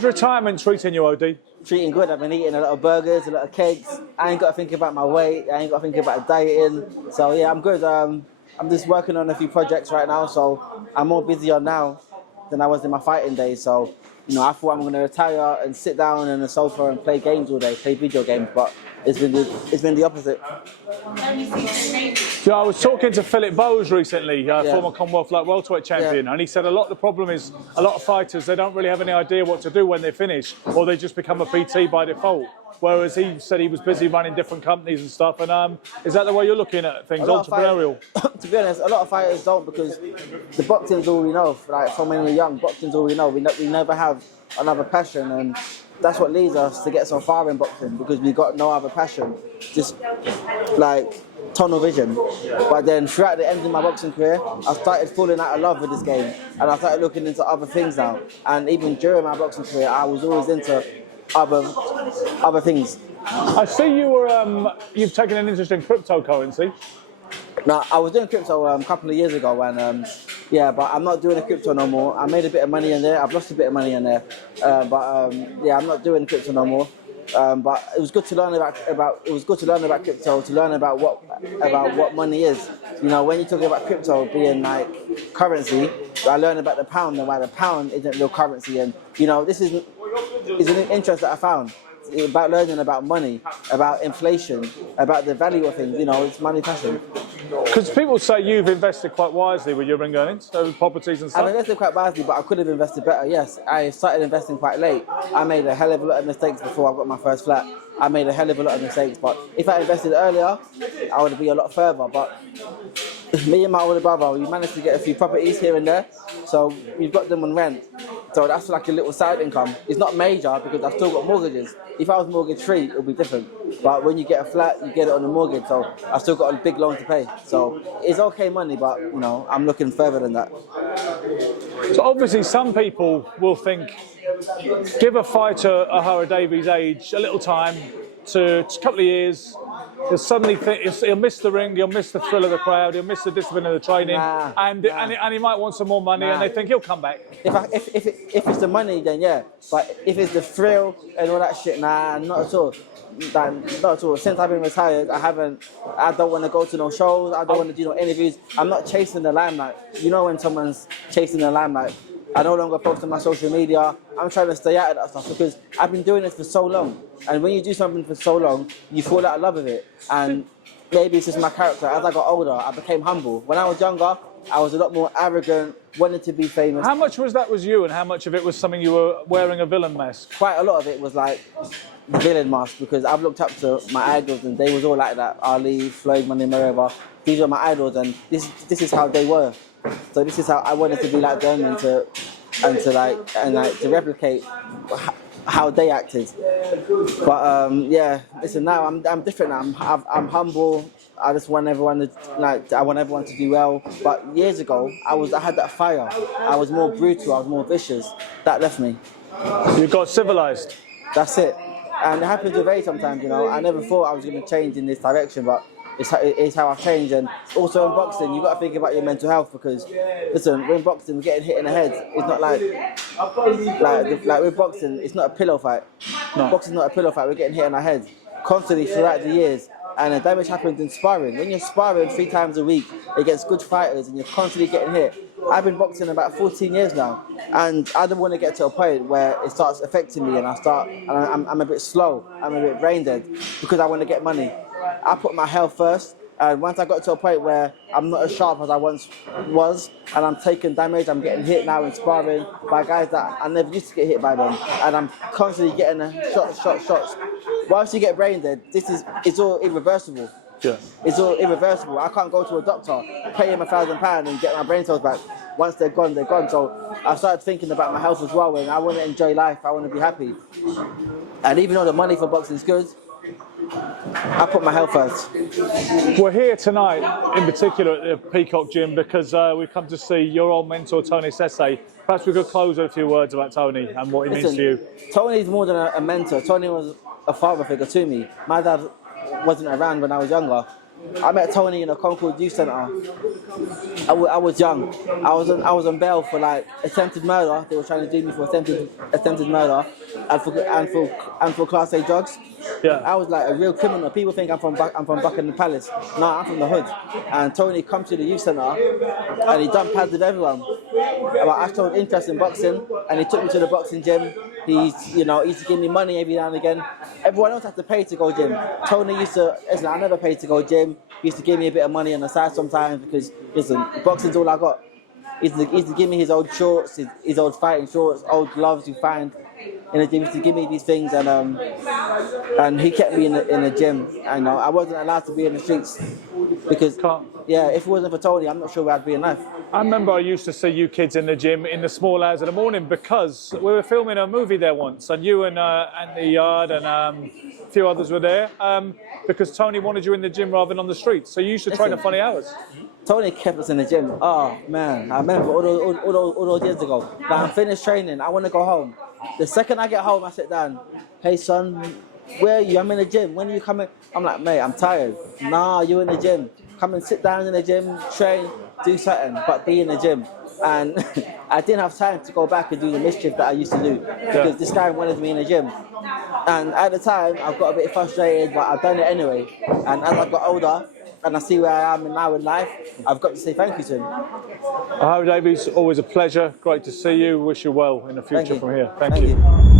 How's retirement treating you, OD? Treating good. I've been eating a lot of burgers, a lot of cakes. I ain't got to think about my weight. I ain't got to think about dieting. So yeah, I'm good. I'm just working on a few projects right now, so I'm more busier now than I was in my fighting days. So, you know, I thought I'm going to retire and sit down on the sofa and play games all day, play video games, but it's been the opposite. Yeah, I was talking to Philip Bowes recently, former Commonwealth light welterweight champion, and he said a lot of the problem is a lot of fighters, they don't really have any idea what to do when they finish, or they just become a PT by default. Whereas he said he was busy running different companies and stuff. And is that the way you're looking at things, entrepreneurial? To be honest, a lot of fighters don't, because the boxing's all we know. Like from when we're young, boxing's all we know. We never have another passion, and that's what leads us to get so far in boxing, because we got no other passion, just like tunnel vision. But then throughout the end of my boxing career, I started falling out of love with this game, and I started looking into other things now. And even during my boxing career, I was always into other things. I see you've taken an interest in cryptocurrency. Now, I was doing crypto a couple of years ago, and yeah, but I'm not doing the crypto no more. I made a bit of money in there. I've lost a bit of money in there, yeah, I'm not doing crypto no more. But it was good to learn about crypto, to learn about what money is. You know, when you're talking about crypto being like currency, I learned about the pound and why the pound isn't real currency. And you know, this is an interest that I found. It's about learning about money, about inflation, about the value of things. You know, it's money passion. Because people say you've invested quite wisely with your ring earnings, over properties and stuff. I've invested quite wisely, but I could have invested better, yes. I started investing quite late. I made a hell of a lot of mistakes before I got my first flat. I made a hell of a lot of mistakes, but if I invested earlier, I would be a lot further. But me and my older brother, we managed to get a few properties here and there, so we've got them on rent. So that's like a little side income. It's not major because I've still got mortgages. If I was mortgage free, it would be different. But when you get a flat, you get it on a mortgage, so I've still got a big loan to pay. So it's okay money, but you know, I'm looking further than that. So obviously some people will think, give a fighter Ohara Davies' age a little time, to a couple of years, he'll suddenly think, he'll miss the ring, he'll miss the thrill of the crowd, he'll miss the discipline of the training, and he might want some more money, and they think he'll come back. If it's the money, then yeah. But if it's the thrill and all that shit, nah, not at all. Not at all. Since I've been retired, I don't want to go to no shows, I don't want to do no interviews. I'm not chasing the limelight. You know when someone's chasing the limelight. I no longer post on my social media. I'm trying to stay out of that stuff because I've been doing this for so long. And when you do something for so long, you fall out of love with it. And maybe it's just my character. As I got older, I became humble. When I was younger, I was a lot more arrogant, wanted to be famous. How much was you, and how much of it was something you were wearing a villain mask? Quite a lot of it was like the villain mask, because I've looked up to my idols and they was all like that. Ali, Floyd, Money Mayweather. These are my idols, and this is how they were. So this is how I wanted to be like them, and to replicate how they acted. But yeah, listen, now I'm different now. I'm humble. I just want everyone to do well. But years ago, I had that fire. I was more brutal. I was more vicious. That left me. You got civilized. That's it. And it happens with age sometimes. You know, I never thought I was going to change in this direction, but it's how I've changed. And also in boxing, you've got to think about your mental health, because listen, in boxing, we're getting hit in the head. It's not like with boxing, it's not a pillow fight. No. Boxing's not a pillow fight. We're getting hit in our head constantly throughout the years. And the damage happens in sparring. When you're sparring 3 times a week against good fighters and you're constantly getting hit. I've been boxing about 14 years now, and I don't want to get to a point where it starts affecting me and I'm a bit slow, I'm a bit brain dead, because I want to get money. I put my health first, and once I got to a point where I'm not as sharp as I once was, and I'm taking damage, I'm getting hit now in sparring by guys that I never used to get hit by them, and I'm constantly getting shots. Once you get brain dead, it's all irreversible. Yeah. It's all irreversible. I can't go to a doctor, pay him £1,000 and get my brain cells back. Once they're gone, they're gone. So I started thinking about my health as well, and I want to enjoy life, I want to be happy. And even though the money for boxing is good, I put my health first. We're here tonight, in particular at the Peacock Gym, because we've come to see your old mentor, Tony Cesay. Perhaps we could close with a few words about Tony and what he means to you. Tony's more than a mentor. Tony was a father figure to me. My dad wasn't around when I was younger, I met Tony in a Concord Youth Centre. I was young. I was on bail for like attempted murder. They were trying to do me for attempted murder, and for Class A drugs. Yeah. I was like a real criminal. People think I'm from Buckingham Palace. No, I'm from the hood. And Tony come to the youth centre, and he done pads with everyone. But I showed interest in boxing, and he took me to the boxing gym. He used to give me money every now and again. Everyone else had to pay to go gym. Tony used to, listen, I never paid to go gym. He used to give me a bit of money on the side sometimes because, listen, boxing's all I got. He used to give me his old shorts, his old fighting shorts, old gloves you find in the gym. He used to give me these things, and he kept me in the gym. And I wasn't allowed to be in the streets because, if it wasn't for Tony, I'm not sure where I'd be in life. I remember I used to see you kids in the gym in the small hours of the morning because we were filming a movie there once, and you and Anthony Yard and a few others were there because Tony wanted you in the gym rather than on the streets. So you used to train at funny hours. Tony kept us in the gym. Oh man, I remember all those years ago. But I'm finished training. I want to go home. The second I get home, I sit down. Hey son, where are you? I'm in the gym. When are you coming? I'm like, mate, I'm tired. Nah, you're in the gym. Come and sit down in the gym, train, do something, but be in the gym. And I didn't have time to go back and do the mischief that I used to do because this guy wanted me in the gym. And at the time, I got a bit frustrated, but I've done it anyway. And as I got older, and I see where I am now in life, I've got to say thank you to him. Ohara Davies, always a pleasure. Great to see you. Wish you well in the future from here. Thank you.